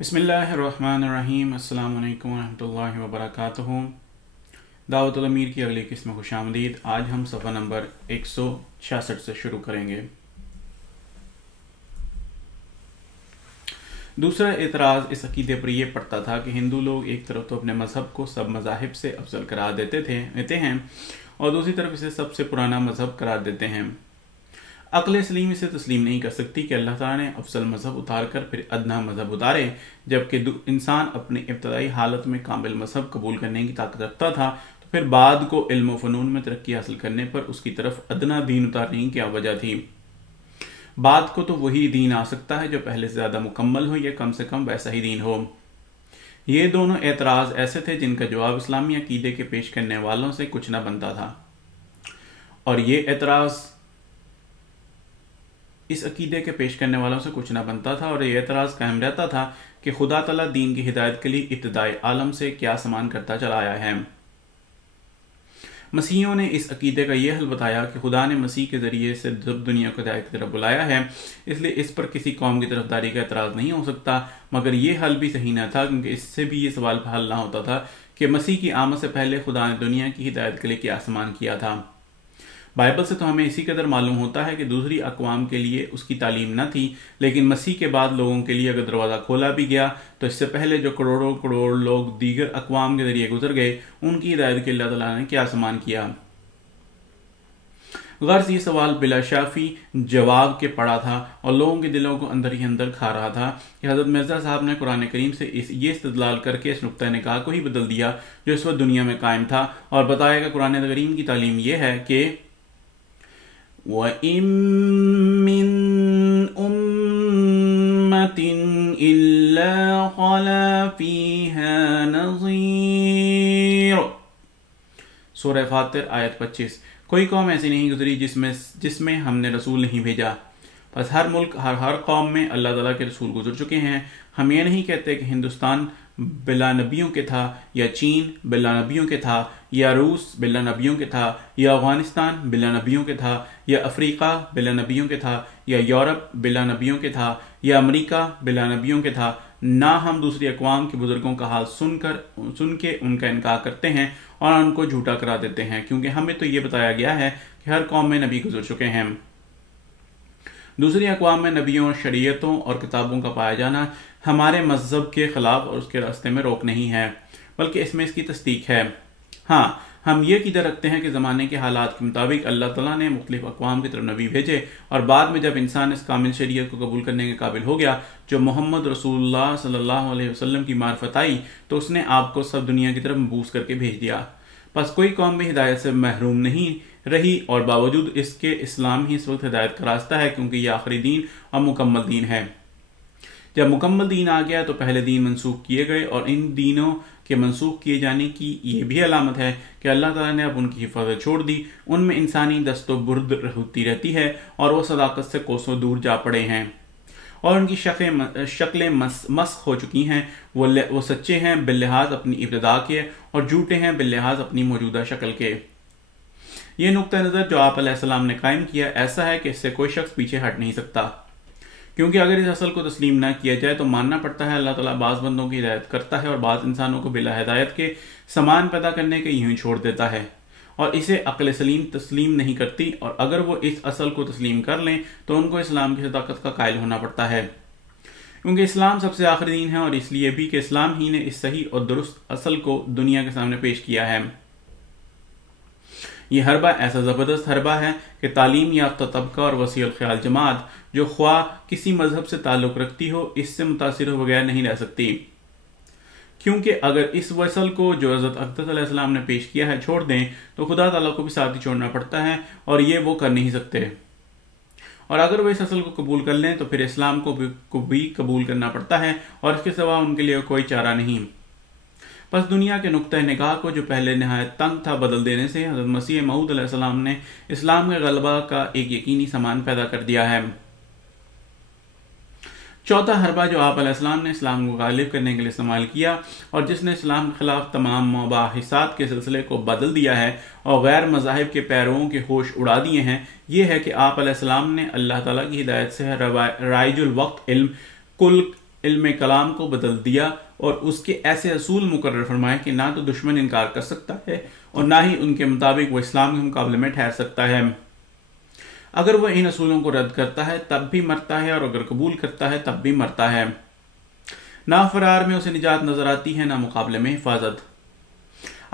बिस्मिल्लाहिर्रहमानिर्रहीम। अस्सलाम वालेकुम रहमतुल्लाहि व बरकातुहू। दावतुल अमीर की अगली किस्म खुशामदीद। आज हम सफ़ा नंबर 166 से शुरू करेंगे। दूसरा एतराज़ इस अकीदे पर यह पड़ता था कि हिंदू लोग एक तरफ तो अपने मज़हब को सब मज़ाहिब से अफजल करार देते हैं और दूसरी तरफ इसे सबसे पुराना मज़हब करार देते हैं। अक्ल सलीम इसे तस्लीम नहीं कर सकती कि अल्लाह ताला ने अफजल मज़हब उतार कर फिर अदना मज़हब उतारे, जबकि इंसान अपनी इब्तदाई हालत में कामिल मज़हब कबूल करने की ताकत रखता था, तो फिर बाद को इल्म व फ़नून में तरक्की हासिल करने पर उसकी तरफ अदना दीन उतारने की क्या वजह थी। बाद को तो वही दीन आ सकता है जो पहले से ज़्यादा मुकम्मल हो या कम से कम वैसा ही दीन हो। ये दोनों एतराज़ ऐसे थे जिनका जवाब इस्लामी अकीदे के पेश करने वालों से कुछ न बनता था, और ये एतराज़ इस अकीदे के पेश करने वालों से कुछ ना बनता था और यह एतराज़ कायम रहता था कि खुदा तआला दीन की हिदायत के लिए इब्तिदाई आलम से क्या समान करता चला आया है। मसीहियों ने इस अकीदे का यह हल बताया कि खुदा ने मसीह के ज़रिए से दुनिया को हिदायत की तरफ बुलाया है, इसलिए इस पर किसी कौम की तरफदारी का एतराज़ नहीं हो सकता। मगर यह हल भी सही न था, क्योंकि इससे भी ये सवाल हल ना होता था कि मसीह की आमद से पहले खुदा ने दुनिया की हिदायत के लिए क्या समान किया था। बाइबल से तो हमें इसी कदर मालूम होता है कि दूसरी अक़वाम के लिए उसकी तालीम न थी, लेकिन मसीह के बाद लोगों के लिए अगर दरवाज़ा खोला भी गया तो इससे पहले जो करोड़ों करोड़ लोग दीगर अक़वाम के ज़रिए गुजर गए, उनकी हिदायत के अल्लाह ताला ने क्या समान किया। गर्ज़ ये सवाल बिलाशाफी जवाब के पड़ा था और लोगों के दिलों को अंदर ही अंदर खा रहा था कि हज़रत मिर्ज़ा साहब ने कुरान करीम से ये इस्तदलाल करके इस नुक्ता निगाह को ही बदल दिया जो इस वक्त दुनिया में कायम था, और बताया कि कुरान करीम की तालीम यह है कि वइन मिन उम्मतिन इल्ला खला फीहा नज़ीर। सूरह फातिर आयत 25। कोई कौम ऐसी नहीं गुजरी जिसमें हमने रसूल नहीं भेजा। बस हर मुल्क हर कौम में अल्लाह ताला के रसूल गुजर चुके हैं। हम ये नहीं कहते कि हिंदुस्तान बिला नबियों के था, या चीन बिला नबियों के था, या रूस बिला नबियों के था, या अफगानिस्तान बिला नबियों के था, या अफ्रीका बिला नबियों के था, या यूरोप बिला नबियों के था, या अमेरिका बिला नबियों के था। ना हम दूसरी अक़वाम के बुजुर्गों का हाल सुन के उनका इनकार करते हैं और उनको झूठा करा देते हैं, क्योंकि हमें तो ये बताया गया है कि हर कौम में नबी गुजर चुके हैं। दूसरी अक़वाम में नबियों, शरीयतों और किताबों का पाया जाना हमारे मज़हब के ख़िलाफ़ और उसके रास्ते में रोक नहीं है, बल्कि इसमें इसकी तस्दीक है। हाँ, हम ये कीदा रखते हैं कि ज़माने के हालात के मुताबिक अल्लाह ताला ने मुख्तलिफ़ अक़वाम की तरफ नबी भेजे, और बाद में जब इंसान इस कामिल शरीयत को कबूल करने के काबिल हो गया जो मोहम्मद रसूलुल्लाह सल्लल्लाहु अलैहि वसल्लम की मार्फत आई, तो उसने आपको सब दुनिया की तरफ मबूस करके भेज दिया। बस कोई कौम भी हिदायत से महरूम नहीं रही, और बावजूद इसके इस्लाम ही इस वक्त हिदायत का रास्ता है, क्योंकि यह आखिरी दीन और मुकम्मल दीन है। जब मुकम्मल दीन आ गया तो पहले दीन मनसूख किए गए, और इन दीनों के मनसूख किए जाने की ये भी अलामत है कि अल्लाह ताला ने अब उनकी हिफाजत छोड़ दी। उनमें इंसानी दस्तो बुर्द होती रहती है और वो सदाकत से कोसों दूर जा पड़े हैं, और उनकी शक्लें मस्ख हो चुकी हैं। वो सच्चे हैं बिल्लिहाज अपनी इब्तिदा के, और झूठे हैं बिल्लिहाज अपनी मौजूदा शक्ल के। ये नुक्ता नज़र जो आप अलैहिस्सलाम ने कायम किया ऐसा है कि इससे कोई शख्स पीछे हट नहीं सकता, क्योंकि अगर इस असल को तस्लीम ना किया जाए तो मानना पड़ता है अल्लाह ताला बाज़ बंदों की हिदायत करता है और बाज़ इंसानों को बिला हिदायत के समान पैदा करने के यूं ही छोड़ देता है, और इसे अक्ल सलीम तस्लीम नहीं करती। और अगर वो इस असल को तस्लीम कर लें तो उनको इस्लाम की सदाकत का कायल होना पड़ता है, क्योंकि इस्लाम सबसे आखिरी दीन है, और इसलिए भी कि इस्लाम ही ने इस सही और दुरुस्त असल को दुनिया के सामने पेश किया है। ये हरबा ऐसा ज़बरदस्त हरबा है कि तालीम याफ्ता तबका और वसीउल ख्याल जमात जो ख्वाह किसी मजहब से ताल्लुक़ रखती हो, इससे मुतासिर हो बगैर नहीं रह सकती, क्योंकि अगर इस वसल को जो हज़रत अक़दस अलैहिस्सलाम ने पेश किया है छोड़ दें तो खुदा ताला को भी साथ ही छोड़ना पड़ता है, और ये वो कर नहीं सकते। और अगर वो इस असल को कबूल कर लें तो फिर इस्लाम को भी कबूल करना पड़ता है, और इसके सिवा उनके लिए कोई चारा नहीं। बस दुनिया के नुक्ता निगाह को जो पहले नहायत तंग था बदल देने से हज़रत मसीह मऊद अलैहिस्सलाम ने इस्लाम के गलबा का एक यकीनी सामान पैदा कर दिया है। चौथा हरबा जो आप अलैहिस्सलाम ने इस्लाम को गालिब करने के लिए इस्तेमाल किया, और जिसने इस्लाम के खिलाफ तमाम मुबाहिसात के सिलसिले को बदल दिया है और गैर मज़ाहिब के पैरों के होश उड़ा दिए हैं, यह है कि आप अलैहिस्सलाम ने अल्लाह ताला की हिदायत से राइजुल वक्त इल्म कुल इल्म कलाम को बदल दिया और उसके ऐसे असूल मुकर्रर फरमाए कि ना तो दुश्मन इनकार कर सकता है और ना ही उनके मुताबिक वो इस्लाम के मुकाबले में ठहर सकता है। अगर वह इन असूलों को रद्द करता है तब भी मरता है और अगर कबूल करता है तब भी मरता है। ना फरार में उसे निजात नजर आती है ना मुकाबले में हिफाजत।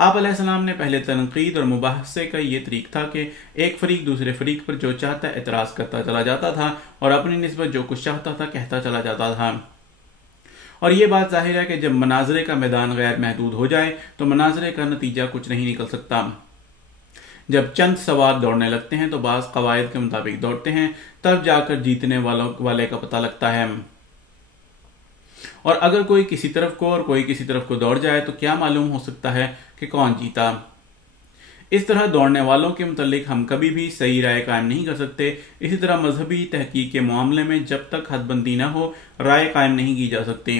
आप अलैहिस्सलाम ने पहले तनकीद और मुबाहसे का ये तरीक था कि एक फरीक दूसरे फरीक पर जो चाहता एतराज़ करता चला जाता था और अपनी निस्बत जो कुछ चाहता था कहता चला जाता था। और ये बात जाहिर है कि जब मनाजरे का मैदान गैर महदूद हो जाए तो मनाजरे का नतीजा कुछ नहीं निकल सकता। जब चंद सवार दौड़ने लगते हैं तो बाज़ कवायद के मुताबिक दौड़ते हैं, तब जाकर जीतने वाले का पता लगता है। और अगर कोई किसी तरफ को और कोई किसी तरफ को दौड़ जाए तो क्या मालूम हो सकता है कि कौन जीता। इस तरह दौड़ने वालों के मुतालिक हम कभी भी सही राय कायम नहीं कर सकते। इसी तरह मजहबी तहकीक के मामले में जब तक हदबंदी न हो राय कायम नहीं की जा सकती।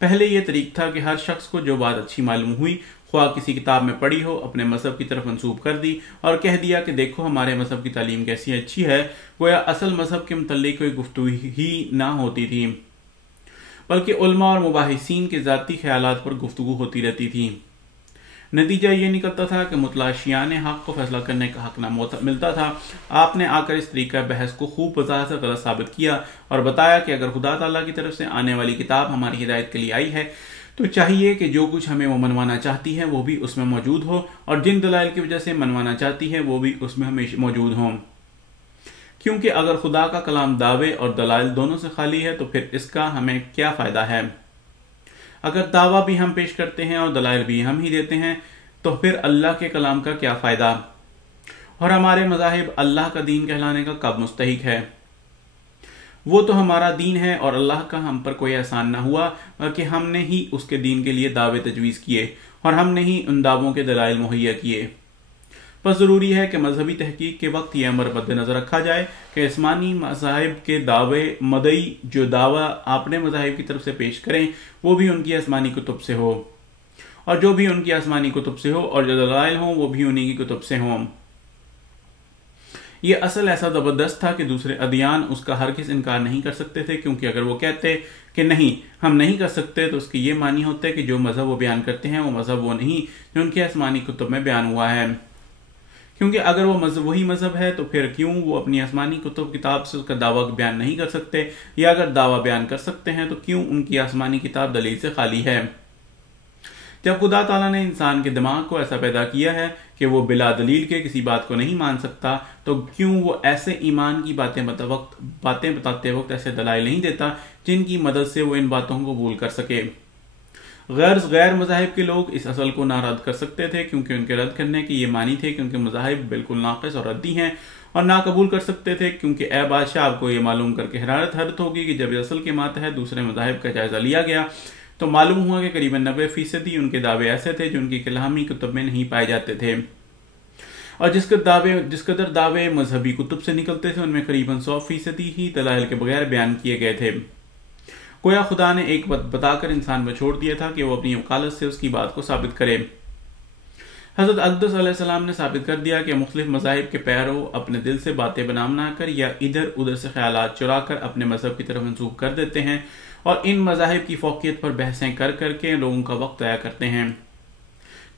पहले यह तरीक था कि हर शख्स को जो बात अच्छी मालूम हुई, ख्वाह किसी किताब में पढ़ी हो, अपने मजहब की तरफ मंसूब कर दी और कह दिया कि देखो हमारे मजहब की तालीम कैसी अच्छी है, गोया असल मजहब के मुतालिक कोई गुफ्तगू ही ना होती थी, बल्कि उलमा और मुबाहिसीन के ज़ाती ख्यालात पर गुफ्तगू होती रहती थी। नतीजा ये निकलता था कि मुतलाशियान हक को फैसला करने का हक ना मिलता था। आपने आकर इस तरीका बहस को खूब वज़ाहत से गलत साबित किया और बताया कि अगर खुदा ताला की तरफ से आने वाली किताब हमारी हिदायत के लिए आई है तो चाहिए कि जो कुछ हमें वो मनवाना चाहती है वो भी उसमें मौजूद हो और जिन दलाइल की वजह से मनवाना चाहती है वो भी उसमें हमेशा मौजूद हों। क्योंकि अगर खुदा का कलाम दावे और दलाइल दोनों से खाली है तो फिर इसका हमें क्या फ़ायदा है। अगर दावा भी हम पेश करते हैं और दलाइल भी हम ही देते हैं तो फिर अल्लाह के कलाम का क्या फ़ायदा। और हमारे मज़ाहिब अल्लाह का दीन कहलाने का कब मुस्तहिक है। वो तो हमारा दीन है और अल्लाह का हम पर कोई एहसान ना हुआ, बल्कि हमने ही उसके दीन के लिए दावे तजवीज़ किए और हमने ही उन दावों के दलाइल मुहैया किए। बस ज़रूरी है कि मजहबी तहकीक के वक्त यह अमर मद्देनज़र रखा जाए कि आसमानी मज़ाहिब के दावे मदई जो दावा आपने मज़ाहिब की तरफ से पेश करें वो भी उनकी आसमानी कुतुब से हो और जो भी उनकी आसमानी कुतुब से हो और जो दलाइल हों वो भी उन्हीं की कुतुब से हों। ये असल ऐसा ज़बरदस्त था कि दूसरे अदियान उसका हरगिज़ इनकार नहीं कर सकते थे, क्योंकि अगर वो कहते कि नहीं हम नहीं कर सकते तो उसके ये मानी होते कि जो मज़हब वो बयान करते हैं वो मज़हब वो नहीं जो उनके आसमानी कुतुब में बयान हुआ है। क्योंकि अगर वो मज़हब वही मज़हब है तो फिर क्यों वो अपनी आसमानी कुतुब किताब से उसका दावा बयान नहीं कर सकते, या अगर दावा बयान कर सकते हैं तो क्यों उनकी आसमानी किताब दलील से खाली है। जब खुदा ताला ने इंसान के दिमाग को ऐसा पैदा किया है कि वो बिला दलील के किसी बात को नहीं मान सकता, तो क्यों वो ऐसे ईमान की बातें बताते वक्त ऐसे दलाइल नहीं देता जिनकी मदद से वो इन बातों को कबूल कर सके। गैर मज़ाहिब के लोग इस असल को ना रद्द कर सकते थे, क्योंकि उनके रद्द करने की ये मानी थे क्योंकि मज़ाहिब बिल्कुल नाक़िस और रद्दी हैं, और ना कबूल कर सकते थे क्योंकि ए बादशाह आपको ये मालूम करके हरत होगी कि जब असल के मातहत दूसरे मज़ाहिब का जायज़ा लिया गया तो मालूम हुआ कि करीबन 90% उनके दावे ऐसे थे जो उनकी कलामी कुतुब में नहीं पाए जाते थे, और जिस कदर दावे मजहबी कुतुब से निकलते थे उनमें करीबन 100% ही दलाइल के बगैर बयान किए गए थे। गोया खुदा ने एक बात बताकर इंसान को छोड़ दिया था कि वो अपनी वकालत से उसकी बात को साबित करे। हज़रत अक़दस अलैहिस्सलाम ने साबित कर दिया कि मुख्तलिफ मज़ाहिब के पैरों अपने दिल से बातें बना कर या इधर उधर से ख्यालात चुरा कर अपने मजहब की तरफ मंसूब कर देते हैं और इन मज़ाहिब की फ़ौक़ियत पर बहसें कर करके लोगों का वक्त ज़ाया करते हैं।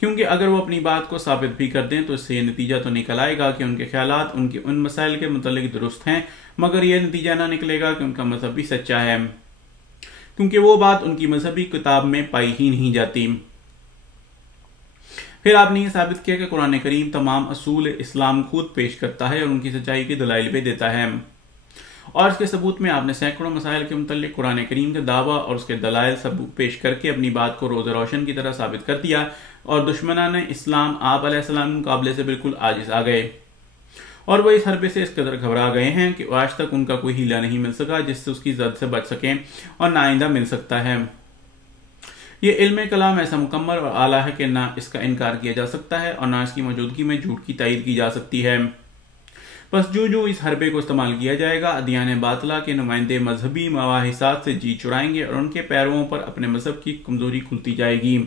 क्योंकि अगर वो अपनी बात को साबित भी कर दें तो इससे ये नतीजा तो निकल आएगा कि उनके ख्यालात उनके उन मसाइल के मुतालिक दुरुस्त हैं, मगर यह नतीजा ना निकलेगा कि उनका मजहब भी सच्चा है, क्योंकि वो बात उनकी मजहबी किताब में पाई ही नहीं जाती। फिर आपने ये साबित किया कि कुरान करीम तमाम असूल इस्लाम खुद पेश करता है और उनकी सच्चाई की दलाइल भी देता है, और इसके सबूत में आपने सैकड़ों मसाइल के मुतालिक कुरान करीम का दावा और उसके दलाइल सबूत पेश करके अपनी बात को रोज़ रोशन की तरह साबित कर दिया, और दुश्मनान इस्लाम आप अलैहिस्सलाम के मुकाबले से बिल्कुल आजिज आ गए, और वह इस हरबे से इस कदर घबरा गए हैं कि आज तक उनका कोई हीला नहीं मिल सका जिससे उसकी जद से बच सकें और ना आइंदा मिल सकता है। ये इल्म कलाम ऐसा मुकम्मल और आला है कि ना इसका इनकार किया जा सकता है और ना इसकी मौजूदगी में झूठ की तायीद की जा सकती है। बस जो इस हरबे को इस्तेमाल किया जाएगा, अदियान बातला के नुमाइंदे मजहबी मवाहिसात से जी चुराएंगे और उनके पैरों पर अपने मजहब की कमजोरी खुलती जाएगी,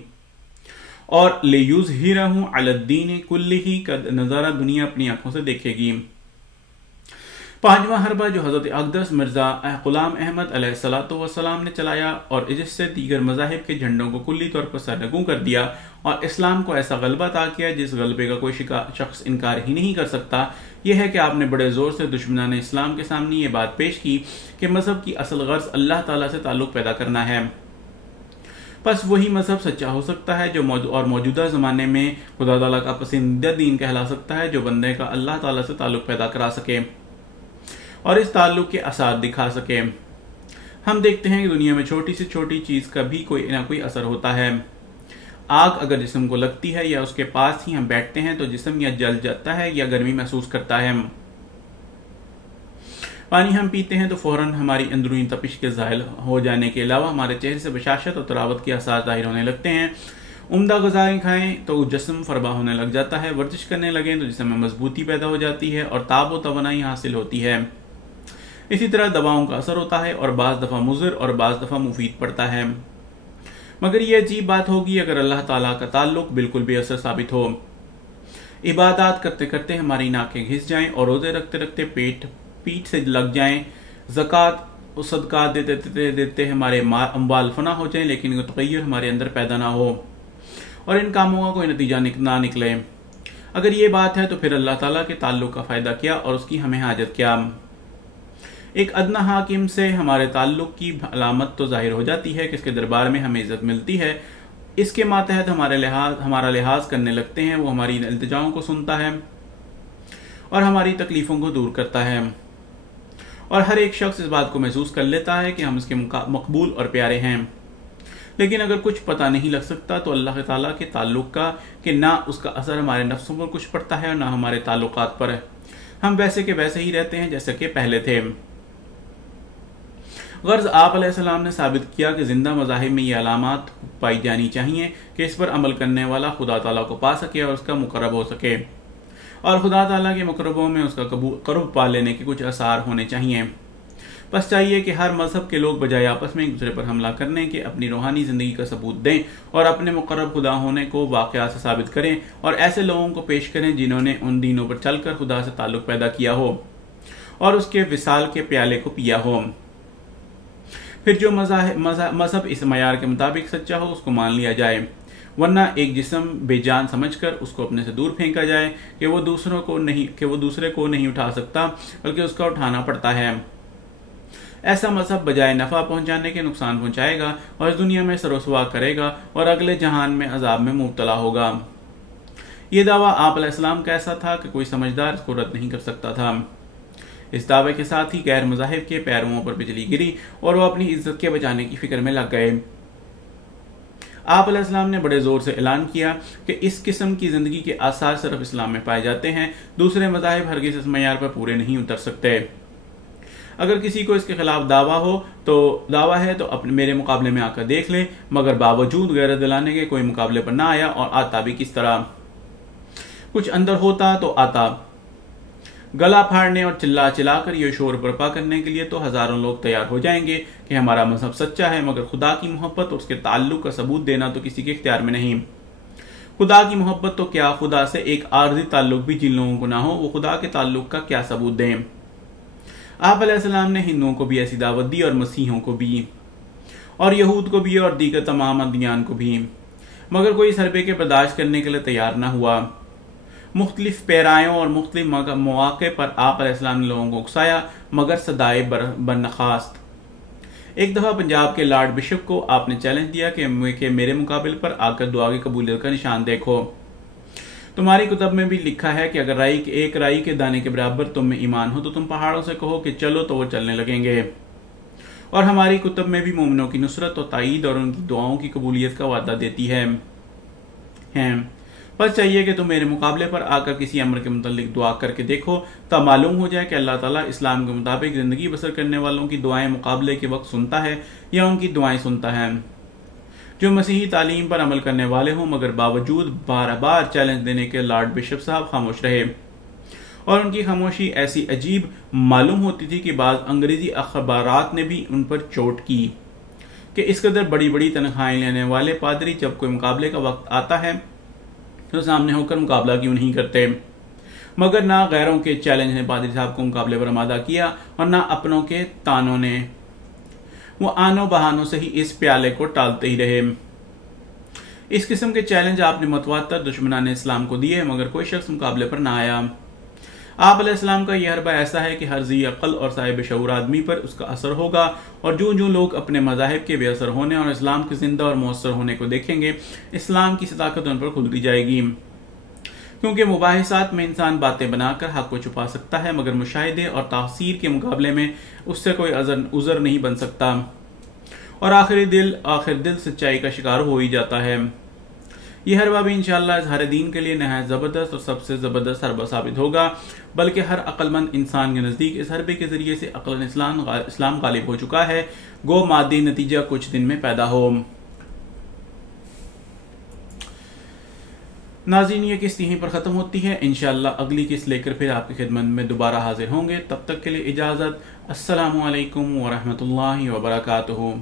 और लेयुज़हिरहु अलद्दीन कुल्लिही का नज़ारा दुनिया अपनी आंखों से देखेगी। पांचवा हरबा जो हज़रत अक़दस मिर्ज़ा ग़ुलाम अहमद अलैहिस्सलाम ने चलाया और जिससे दीगर मज़ाहिब के झंडों को कुल्ली तौर पर सरनगू कर दिया और इस्लाम को ऐसा गलबा अता किया जिस गलबे का कोई शख्स इनकार ही नहीं कर सकता, यह है कि आपने बड़े ज़ोर से दुश्मनान इस्लाम के सामने ये बात पेश की कि मज़हब की असल गर्ज अल्लाह ताला से ताल्लुक़ पैदा करना है। बस वही मज़हब सच्चा हो सकता है जो मौजूदा ज़माने में खुदा ताला का पसंदीदा दीन कहला सकता है, जो बंदे का अल्लाह ताला से ताल्लुक़ पैदा करा सके और इस ताल्लुक़ के आसार दिखा सके। हम देखते हैं कि दुनिया में छोटी से छोटी चीज़ का भी कोई ना कोई असर होता है। आग अगर जिस्म को लगती है या उसके पास ही हम बैठते हैं तो जिस्म या जल जाता है या गर्मी महसूस करता है। पानी हम पीते हैं तो फौरन हमारी अंदरूनी तपिश के ज़ाहिल हो जाने के अलावा हमारे चेहरे से बशाशत और तरावत के आसार ज़ाहिर होने लगते हैं। उम्दा ग़िज़ाएं खाएं तो जिस्म फरबा होने लग जाता है। वर्जिश करने लगें तो जिस्म में मजबूती पैदा हो जाती है और ताब व तवानाई हासिल होती है। इसी तरह दवाओं का असर होता है और बाज़ दफ़ा मुज़र और बाज़ दफ़ा मुफीद पड़ता है। मगर यह अजीब बात होगी अगर अल्लाह ताला का ताल्लुक बिल्कुल बेअसर साबित हो। इबादत करते करते हमारी नाकें घिस जाएं और रोज़े रखते रखते पीठ से लग जाएं, ज़कात और सदका देते देते हमारे अम्वाल फना हो जाएं, लेकिन तग़य्युर हमारे अंदर पैदा ना हो और इन कामों का कोई नतीजा ना निकले। अगर ये बात है तो फिर अल्लाह ताला के ताल्लुक का फ़ायदा क्या और उसकी हमें हाजत क्या। एक अदना हाकिम से हमारे ताल्लुक की अलामत तो जाहिर हो जाती है कि इसके दरबार में हमें इज्जत मिलती है। इसके मातहत हमारा लिहाज करने लगते हैं। वो हमारी इल्तिजाओं को सुनता है और हमारी तकलीफ़ों को दूर करता है और हर एक शख्स इस बात को महसूस कर लेता है कि हम इसके मकबूल और प्यारे हैं। लेकिन अगर कुछ पता नहीं लग सकता तो अल्लाह ताला के ताल्लुक का कि ना उसका असर हमारे नफ्सों पर कुछ पड़ता है और ना हमारे ताल्लुकात पर। हम वैसे के वैसे ही रहते हैं जैसे कि पहले थे। गर्ज आप अलैहिस्सलाम ने साबित किया कि जिंदा मज़ाहिब में ये अलामात पाई जानी चाहिए कि इस पर अमल करने वाला खुदा ताला को पा सके और उसका मुकर्रब हो सके और खुदा ताला के मुकर्रबों में उसका क़ुर्ब पा लेने के कुछ आसार होने चाहिए। बस चाहिए कि हर मजहब के लोग बजाय आपस में एक दूसरे पर हमला करने के अपनी रूहानी ज़िंदगी का सबूत दें और अपने मुकर्रब खुदा होने को वाक़या से साबित करें और ऐसे लोगों को पेश करें जिन्होंने उन दीनों पर चलकर खुदा से ताल्लुक़ पैदा किया हो और उसके विसाल के प्याले को पिया हो। फिर जो मजहब इस मयार के मुताबिक सच्चा हो उसको मान लिया जाए, वरना एक जिस्म बेजान समझकर उसको अपने से दूर फेंका जाए कि वो दूसरे को नहीं उठा सकता बल्कि उसका उठाना पड़ता है। ऐसा मजहब बजाय नफ़ा पहुंचाने के नुकसान पहुंचाएगा और इस दुनिया में सरोसवा करेगा और अगले जहान में अजाब में मुब्तला होगा। ये दावा आप अलैहिस्सलाम का ऐसा था कि कोई समझदार इसको रद्द नहीं कर सकता था। इस दावे के साथ ही गैर मज़ाहिब के पैरों पर बिजली गिरी और वो अपनी इज्जत के बचाने की फिक्र में लग गए। आप अलैहिस्सलाम ने बड़े जोर से ऐलान किया कि इस किस्म की जिंदगी के आसार सिर्फ इस्लाम में पाए जाते हैं। दूसरे मज़ाहिब हरगिज़ इस मयार पर पूरे नहीं उतर सकते। अगर किसी को इसके खिलाफ दावा है तो अपने मेरे मुकाबले में आकर देख ले, मगर बावजूद गैरत दिलाने के कोई मुकाबले पर ना आया और आता भी किस तरह। कुछ अंदर होता तो आता। गला फाड़ने और चिल्ला चिल्लाकर ये शोर बर्पा करने के लिए तो हजारों लोग तैयार हो जाएंगे कि हमारा मजहब सच्चा है, मगर खुदा की मोहब्बत और उसके ताल्लुक का सबूत देना तो किसी के इख्तियार में नहीं। खुदा की मोहब्बत तो क्या, खुदा से एक आर्जी ताल्लुक भी जिन लोगों को ना हो वो खुदा के ताल्लुक का क्या सबूत दें। आप अलैहिस्सलाम ने हिंदुओं को भी ऐसी दावत दी और मसीहों को भी और यहूद को भी और दीगर तमाम अदियान को भी, मगर कोई इस हरबे के बर्दाश्त करने के लिए तैयार ना हुआ। मुख्तलिफ पैरायों और मुख्तलिफ मौके पर आप अलैहिस्सलाम ने लोगों को उकसाया, मगर सदाए बरनखास्त। एक दफ़ा पंजाब के लॉर्ड बिशप को आपने चैलेंज दिया कि मेरे मुकाबले पर आकर दुआ की कबूलियत का निशान देखो। तुम्हारी किताब में भी लिखा है कि अगर एक राई के दाने के बराबर तुम में ईमान हो तो तुम पहाड़ों से कहो कि चलो तो वो चलने लगेंगे। और हमारी कुतुब में भी मोमिनों की नुसरत और ताईद और उनकी दुआओं की कबूलियत का वादा देती है। बस चाहिए कि तुम मेरे मुकाबले पर आकर किसी अमर के मुतालिक दुआ करके देखो, तब मालूम हो जाए कि अल्लाह ताला इस्लाम के मुताबिक जिंदगी बसर करने वालों की दुआएं मुकाबले के वक्त सुनता है या उनकी दुआएं सुनता है। जो मसीही तालीम पर अमल करने वाले हों मगर बावजूद बार बार चैलेंज देने के लॉर्ड बिशप साहब खामोश रहे और उनकी खामोशी ऐसी अजीब मालूम होती थी कि बाद अंग्रेजी अखबारात ने भी उन पर चोट की कि इस कदर बड़ी बड़ी तनख्वाहें लेने वाले पादरी जब कोई मुकाबले का वक्त आता है तो सामने होकर मुकाबला क्यों नहीं करते। मगर ना गैरों के चैलेंज ने पादरी साहब को मुकाबले पर आमादा किया और ना अपनों के तानों ने। वो आनो बहानों से ही इस प्याले को टालते ही रहे। इस किस्म के चैलेंज आपने मतवातर दुश्मनाने इस्लाम को दिए, मगर कोई शख्स मुकाबले पर ना आया। आप अलैहिस्सलाम का यह हरबा ऐसा है कि हर ज़ी अक़ल और साहिब शऊर आदमी पर उसका असर होगा, और जो जो लोग अपने मज़ाहिब के बेअसर होने और इस्लाम के जिंदा और मौसर होने को देखेंगे, इस्लाम की सदाकत उन पर खुलती जाएगी। क्योंकि मुबाहिसात में इंसान बातें बनाकर हक को छुपा सकता है, मगर मुशाहिदे और तासीर के मुकाबले में उससे कोई उज़र नहीं बन सकता, और आखिर दिल सच्चाई का शिकार हो ही जाता है। यह हरबा भी इंशाअल्लाह इज़हार दीन के लिए नहायत ज़बरदस्त और सबसे ज़बरदस्त हरबा साबित होगा, बल्कि हर अक्लमंद इंसान के नज़दीक इस हरबे के ज़रिए से अक़लन इस्लाम गालिब हो चुका है। गो मादी नतीजा कुछ दिन में पैदा हो। नाज़रीन, ये किस्त यहीं पर ख़त्म होती है। इंशाअल्लाह अगली किस्त लेकर फिर आपकी खिदमत में दोबारा हाजिर होंगे। तब तक के लिए इजाज़त। अस्सलामु अलैकुम व रहमतुल्लाहि व बरकातुहू।